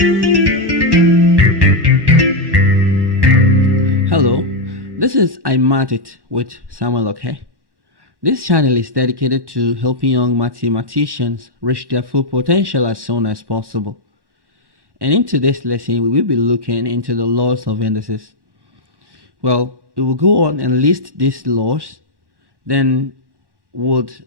Hello, this is iMathit with Samuel Oke. This channel is dedicated to helping young mathematicians reach their full potential as soon as possible. And in today's lesson, we will be looking into the laws of indices. Well, we will go on and list these laws, then would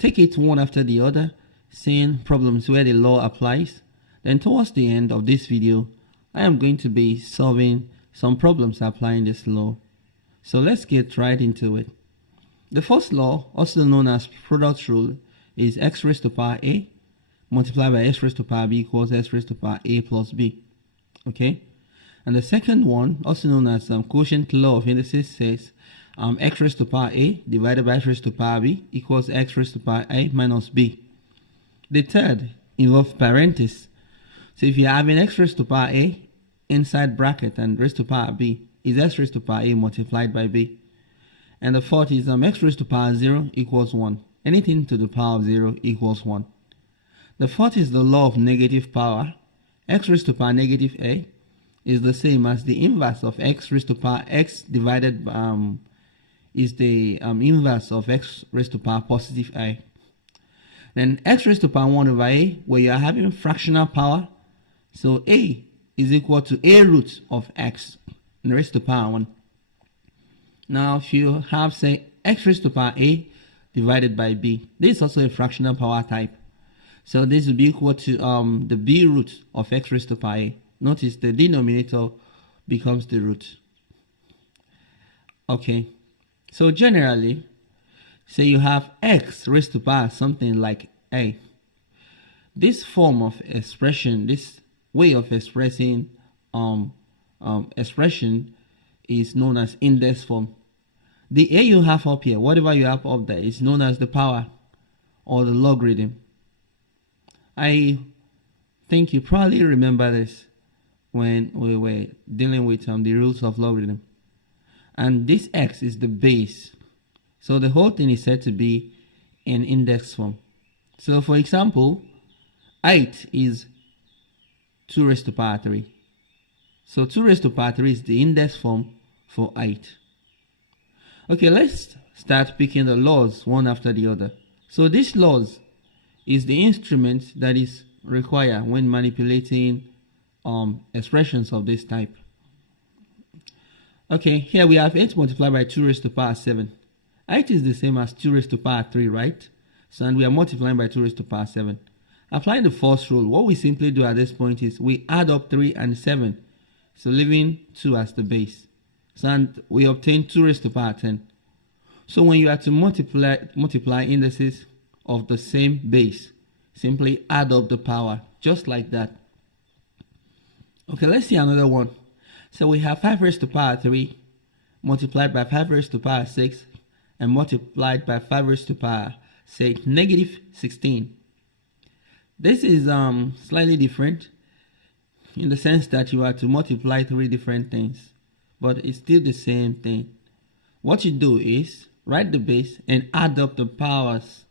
take it one after the other, seeing problems where the law applies. Then towards the end of this video, I am going to be solving some problems applying this law. So let's get right into it. The first law, also known as product rule, is x raised to power a multiplied by x raised to power b equals x raised to power a plus b. Okay? And the second one, also known as quotient law of indices, says x raised to power a divided by x raised to power b equals x raised to power a minus b. The third involves parentheses. So if you're having x raised to power a inside bracket and raised to power b is x raised to power a multiplied by b. And the fourth is x raised to power 0 equals 1. Anything to the power of 0 equals 1. The fourth is the law of negative power. X raised to power negative a is the same as the inverse of x raised to power x divided by is the inverse of x raised to power positive a. Then x raised to power 1 over a, where you are having fractional power, so a is equal to a root of x raised to power 1. Now if you have, say, x raised to power a divided by b, this is also a fractional power type. So this will be equal to the b root of x raised to power a. Notice the denominator becomes the root. Okay, so generally, say you have x raised to power something like a. This form of expression, this way of expressing expression is known as index form. The a you have up here, whatever you have up there, is known as the power or the logarithm. I think you probably remember this when we were dealing with the rules of logarithm. And this x is the base. So the whole thing is said to be in index form. So for example, 8 is 2 raised to power 3. So 2 raised to power 3 is the index form for 8. Okay, let's start picking the laws one after the other. So these laws is the instrument that is required when manipulating expressions of this type. Okay, here we have 8 multiplied by 2 raised to power 7. 8 is the same as 2 raised to power 3, right? So and we are multiplying by 2 raised to power 7. Applying the first rule, what we simply do at this point is we add up 3 and 7. So leaving 2 as the base. So and we obtain 2 raised to power 10. So when you are to multiply indices of the same base, simply add up the power, just like that. Okay, let's see another one. So we have 5 raised to power 3 multiplied by 5 raised to power 6 and multiplied by 5 raised to power, say, negative 16. This is slightly different in the sense that you are to multiply 3 different things, but it's still the same thing. What you do is write the base and add up the powers.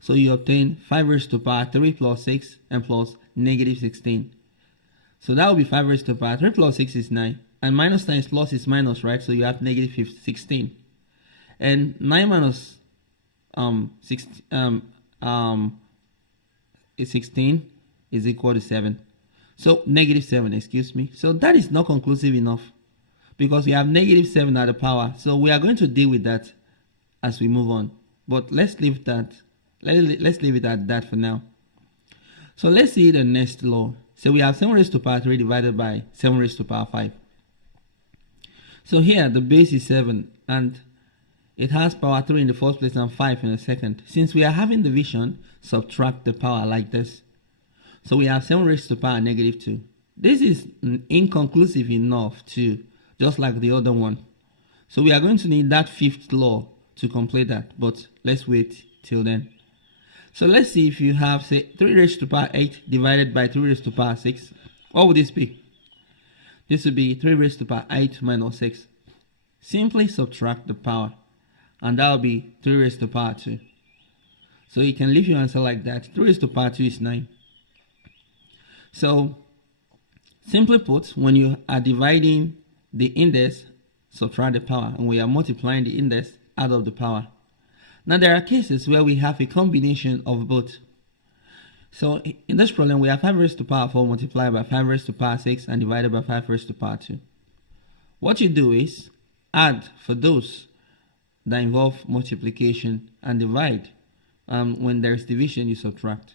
So you obtain 5 raised to power 3 plus 6 and plus negative 16. So that will be 5 raised to power 3 plus 6 is 9. And minus times plus is minus, right? So you have negative 16. And 9 minus 16 is equal to 7. So negative 7, excuse me. So that is not conclusive enough because we have negative 7 at the power. So we are going to deal with that as we move on. But let's leave that. Let's leave it at that for now. So let's see the next law. So we have 7 raised to power 3 divided by 7 raised to power 5. So here the base is 7 and it has power 3 in the first place and 5 in the second. Since we are having division, subtract the power like this. So we have 7 raised to power negative 2. This is inconclusive enough to just like the other one. So we are going to need that fifth law to complete that, but let's wait till then. So let's see if you have, say, 3 raised to power 8 divided by 3 raised to power 6. What would this be? This would be 3 raised to power 8 minus 6. Simply subtract the power, and that will be 3 raised to power 2. So you can leave your answer like that. 3 raised to power 2 is 9. So simply put, when you are dividing the index, subtract the power, and we are multiplying the index, add up the power. Now there are cases where we have a combination of both. So in this problem, we have 5 raised to the power 4 multiplied by 5 raised to the power 6 and divided by 5 raised to the power 2. What you do is add for those that involve multiplication and divide. When there's division, you subtract.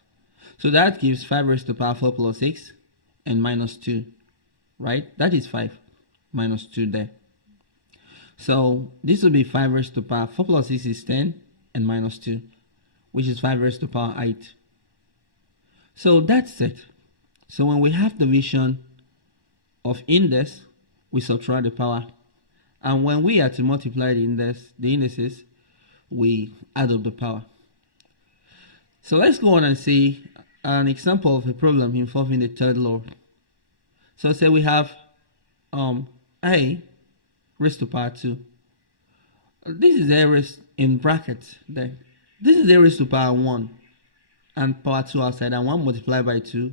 So that gives 5 raised to the power 4 plus 6 and minus 2, right? That is 5 minus 2 there. So this will be 5 raised to the power 4 plus 6 is 10 and minus 2, which is 5 raised to the power 8. So that's it. So when we have division of index, we subtract the power. And when we are to multiply the indices, we add up the power. So let's go on and see an example of a problem involving the third law. So say we have a raised to power 2. This is a raised in brackets there. This is a raised to power 1 and power 2 outside, and 1 multiplied by 2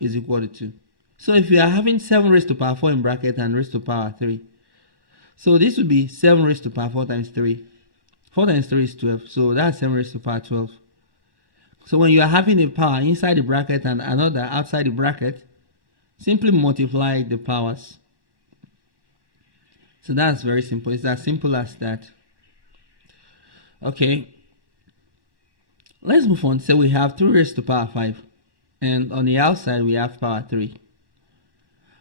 is equal to 2. So if you are having 7 raised to power 4 in bracket and raised to power 3, so this would be 7 raised to power 4 times 3. 4 times 3 is 12, so that's 7 raised to power 12. So when you are having a power inside the bracket and another outside the bracket, simply multiply the powers. So that's very simple. It's as simple as that. Okay. Let's move on. So we have 2 raised to the power 5. And on the outside, we have power 3.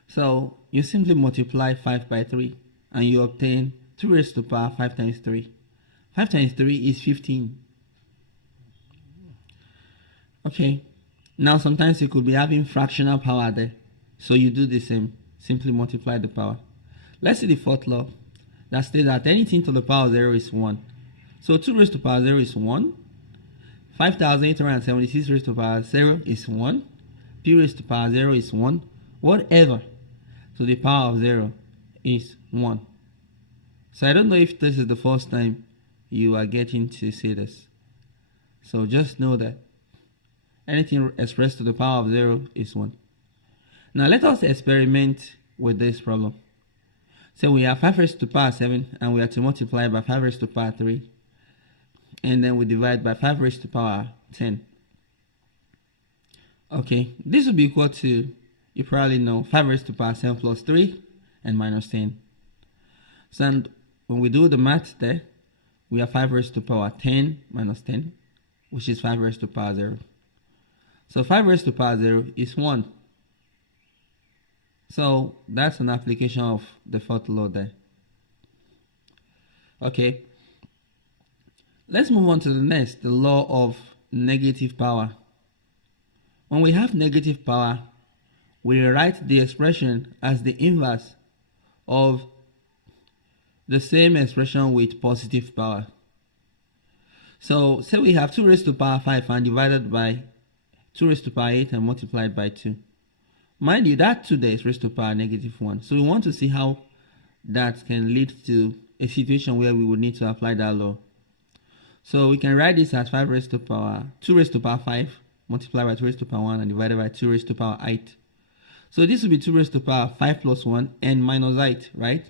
So you simply multiply 5 by 3. And you obtain 2 raised to the power 5 times 3. 5 times 3 is 15. Okay. Now sometimes you could be having fractional power there. So you do the same. Simply multiply the power. Let's see the fourth law. That states that anything to the power 0 is 1. So 2 raised to the power 0 is 1. 5,876 raised to the power 0 is 1. P raised to the power 0 is 1. Whatever to the power of 0 is 1. So I don't know if this is the first time you are getting to see this. So just know that anything expressed to the power of 0 is 1. Now let us experiment with this problem. So we have 5 raised to the power 7 and we are to multiply by 5 raised to the power 3. And then we divide by 5 raised to the power 10. Okay, this will be equal to, you probably know, 5 raised to the power 7 plus 3 and minus 10. So and when we do the math there, we have 5 raised to the power 10 minus 10, which is 5 raised to the power 0. So 5 raised to the power 0 is 1. So that's an application of the fourth law there. Okay. Let's move on to the next, the law of negative power. When we have negative power, we write the expression as the inverse of the same expression with positive power. So say we have 2 raised to the power 5 and divided by 2 raised to the power 8 and multiplied by 2. Mind you, that 2 there is raised to the power negative 1. So we want to see how that can lead to a situation where we would need to apply that law. So we can write this as 5 raised to the power 2 raised to the power 5 multiplied by 2 raised to the power 1 and divided by 2 raised to the power 8. So this will be 2 raised to the power 5 plus 1 and minus 8, right?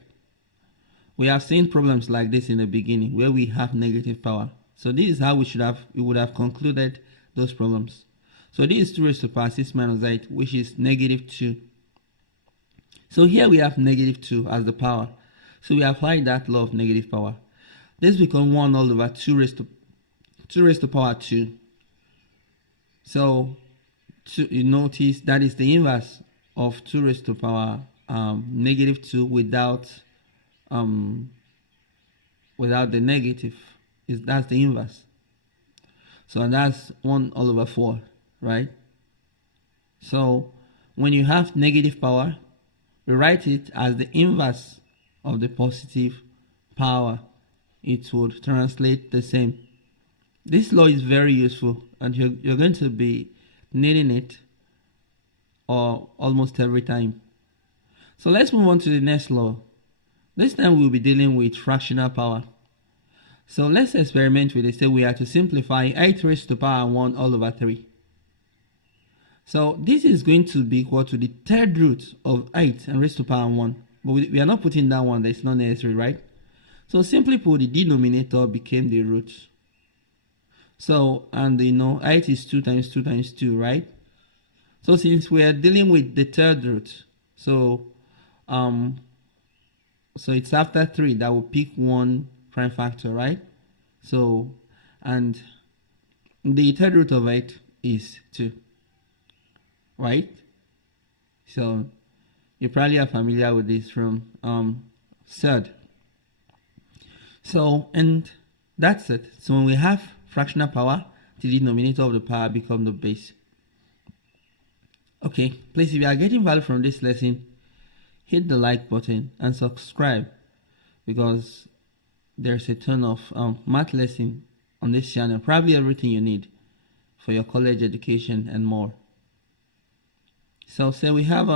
We have seen problems like this in the beginning where we have negative power. So this is how we would have concluded those problems. So this is 2 raised to the power 6 minus 8, which is negative 2. So here we have negative 2 as the power. So we apply that law of negative power. This becomes 1 all over 2 raised to the power 2. So you notice that is the inverse of 2 raised to the power negative 2 without the negative. That's the inverse. So that's 1 all over 4, right? So when you have negative power, we write it as the inverse of the positive power. It would translate the same. This law is very useful and you're going to be needing it almost every time. So let's move on to the next law. This time we'll be dealing with fractional power. So let's experiment with it. So we are to simplify 8 raised to the power 1 all over 3. So this is going to be equal to the third root of 8 and raised to power 1. But we are not putting that one, that's not necessary, right? So simply put, the denominator became the root. So, and 8 is 2 times 2 times 2, right? So since we are dealing with the third root, so it's after 3 that will pick one prime factor, right? So, and the third root of 8 is 2, right? So you probably are familiar with this from third. So, and that's it. So when we have fractional power, the denominator of the power becomes the base. Okay, please, if you are getting value from this lesson, hit the like button and subscribe, because there's a ton of math lesson on this channel, probably everything you need for your college education and more. So say we have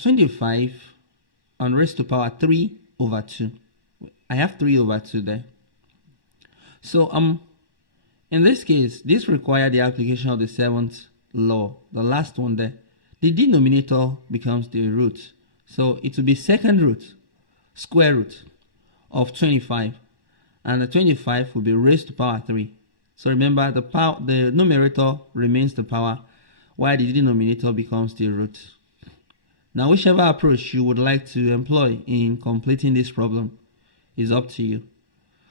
25 on raised to power 3 over 2. I have 3 over 2 there. So in this case, this requires the application of the seventh law, the last one there. The denominator becomes the root. So it will be second root, square root of 25. And the 25 will be raised to power 3. So remember, the numerator remains the power, while the denominator becomes the root. Now, whichever approach you would like to employ in completing this problem is up to you.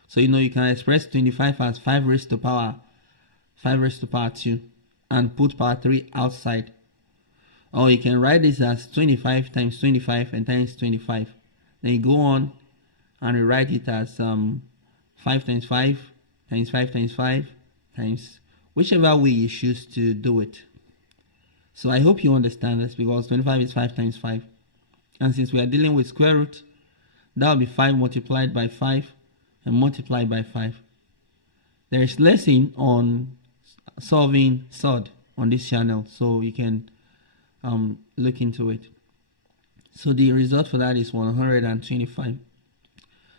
So you can express 25 as 5 raised to power 2 and put power 3 outside. Or you can write this as 25 times 25 and times 25. Then you go on and rewrite it as 5 times 5 times 5 times 5 times whichever way you choose to do it. So I hope you understand this, because 25 is 5 times 5. And since we are dealing with square root, that will be 5 multiplied by 5 and multiplied by 5. There is lesson on solving SOD on this channel, so you can look into it. So the result for that is 125.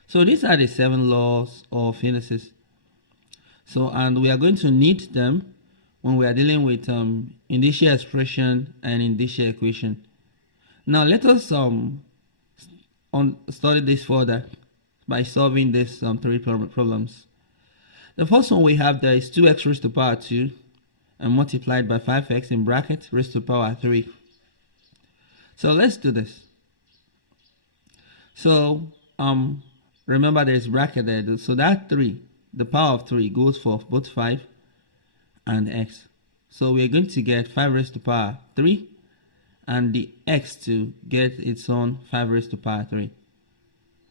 So these are the 7 laws of indices. So, and we are going to need them when we are dealing with initial expression and initial equation. Now let us study this further by solving these 3 problems. The first one we have there is 2x raised to power 2 and multiplied by 5x in bracket raised to power 3. So let's do this. So remember there's bracket there, so that 3, the power of 3 goes for both 5 and x. So we're going to get 5 raised to power 3 and the x to get its own 5 raised to power 3.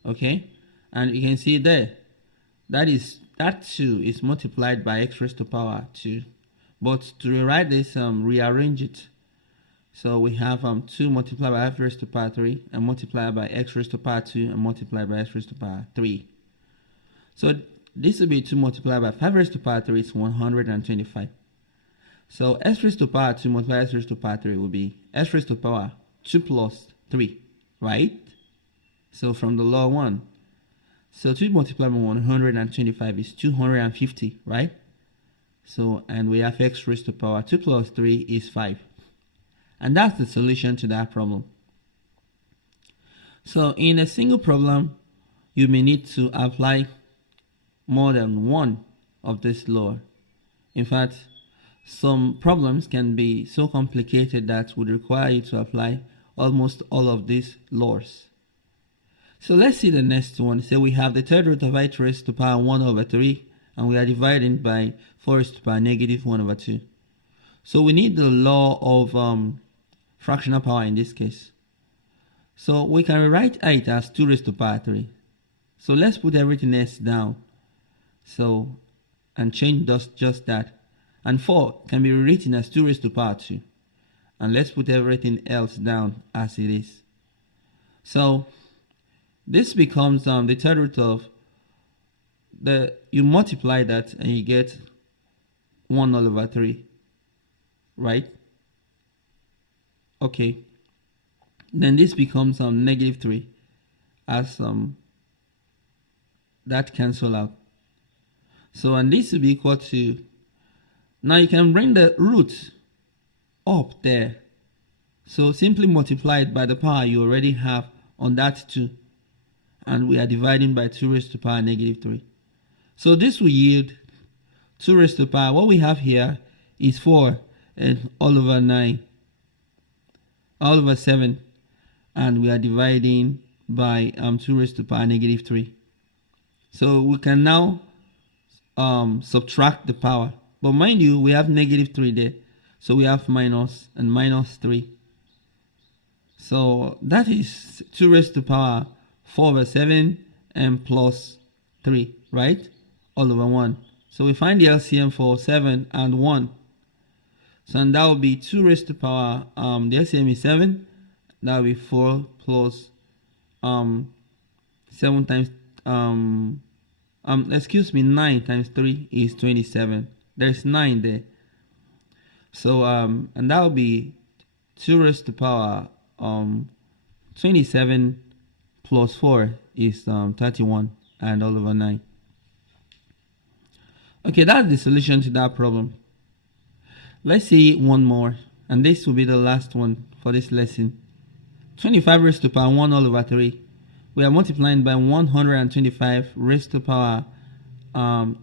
Okay, and you can see there that 2 is multiplied by x raised to power 2. But to rewrite this, rearrange it. So we have 2 multiplied by f raised to power 3 and multiplied by x raised to power 2 and multiplied by x raised to power 3. So this will be 2 multiplied by 5 raised to power 3 is 125. So s raised to power 2 multiplied by s raised to power 3 will be s raised to power 2 plus 3, right? So from the law 1. So 2 multiplied by 125 is 250, right? So, and we have x raised to power 2 plus 3 is 5. And that's the solution to that problem. So in a single problem, you may need to apply more than one of this law. In fact, some problems can be so complicated that would require you to apply almost all of these laws. So let's see the next one. So we have the third root of 8 raised to power 1 over 3, and we are dividing by 4 raised to power negative 1 over 2. So we need the law of fractional power in this case. So we can rewrite 8 as 2 raised to power 3. So let's put everything else down. So, and change just that. And 4 can be rewritten as 2 raised to power 2. And let's put everything else down as it is. So this becomes the third root of you multiply that and you get 1 all over 3, right? Okay, then this becomes negative 3 as that cancel out. So, and this will be equal to, now you can bring the root up there. So simply multiply it by the power you already have on that 2. And we are dividing by 2 raised to the power negative 3. So this will yield 2 raised to the power. What we have here is 4 and all over 9, all over 7. And we are dividing by 2 raised to the power negative 3. So we can now subtract the power. But mind you, we have negative 3 there. So we have minus and minus 3. So that is 2 raised to the power 4 over 7 and plus 3, right? All over 1. So we find the LCM for 7 and 1. So and that will be 2 raised to the power, the LCM is 7. That will be 4 plus 7 times, 9 times 3 is 27. There's 9 there. So, and that will be 2 raised to the power, 27 plus 4 is 31 and all over 9. Okay, that's the solution to that problem. Let's see one more, and this will be the last one for this lesson. 25 raised to the power 1 all over 3. We are multiplying by 125 raised to the power 1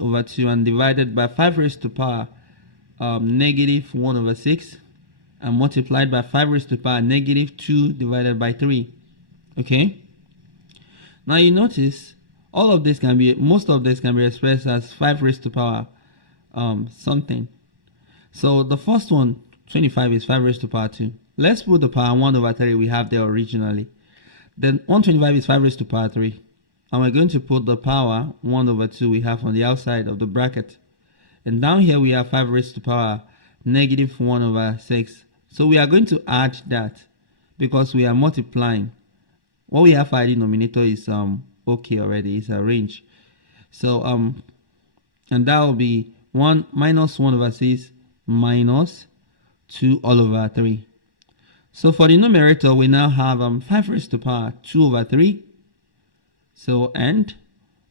over 2 and divided by 5 raised to the power negative 1 over 6 and multiplied by 5 raised to the power negative 2 divided by 3. Okay? Now you notice all of this can be, most of this can be expressed as 5 raised to the power something. So the first one, 25, is 5 raised to the power 2. Let's put the power 1 over 3 we have there originally. Then 125 is 5 raised to the power 3. And we're going to put the power 1 over 2 we have on the outside of the bracket. And down here we have 5 raised to the power negative 1 over 6. So we are going to add that because we are multiplying. What we have for our denominator is okay already, it's a range. So and that will be 1 minus 1 over 6 minus 2 all over 3. So for the numerator we now have 5 raised to the power 2 over 3. So and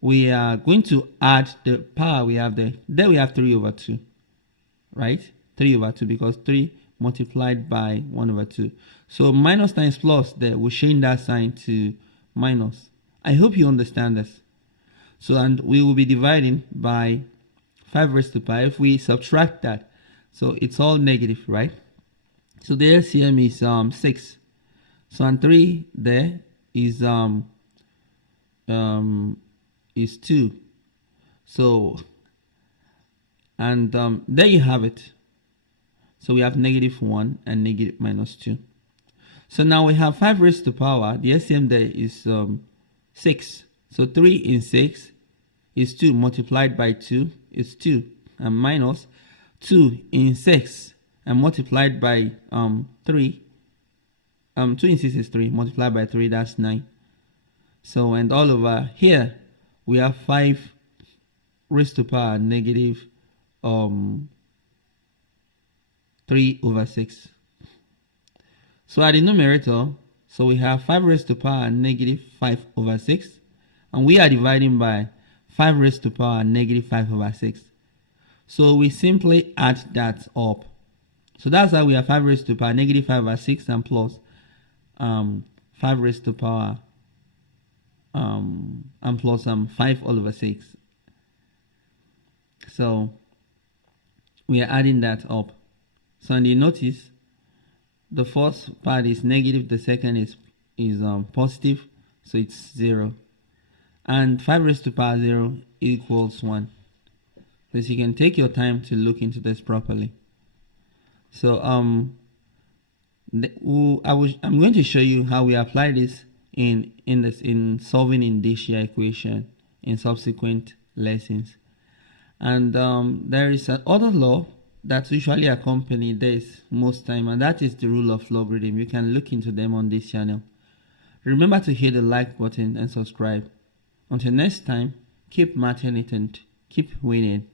we are going to add the power we have there. There we have 3 over 2, right? 3 over 2 because 3 multiplied by 1 over 2. So minus times plus there, we'll change that sign to minus. I hope you understand this. So and we will be dividing by 5 raised to the power. If we subtract that, so it's all negative, right? So the LCM is 6. So and 3 there is 2. So and there you have it. So we have negative 1 and negative minus 2. So now we have 5 raised to the power. The LCM there is 6. So 3 in 6 is 2 multiplied by 2 is 2 and minus 2 in 6 and multiplied by 3. 2 in 6 is 3 multiplied by 3, that's 9. So and all over here we have 5 raised to the power negative 3 over 6. So at the numerator, so we have 5 raised to the power negative 5 over 6. And we are dividing by 5 raised to the power negative 5 over 6. So we simply add that up. So that's how we have 5 raised to the power negative 5 over 6 and plus 5 raised to the power and plus 5 all over 6. So we are adding that up. So and you notice the first part is negative, the second is positive, so it's 0. And 5 raised to the power 0 equals 1. So you can take your time to look into this properly. So I'm going to show you how we apply this in solving indicia equation in subsequent lessons. And there is another law that usually accompany this most time, and that is the rule of logarithm. You can look into them on this channel. Remember to hit the like button and subscribe. Until next time, keep mathing it and keep winning.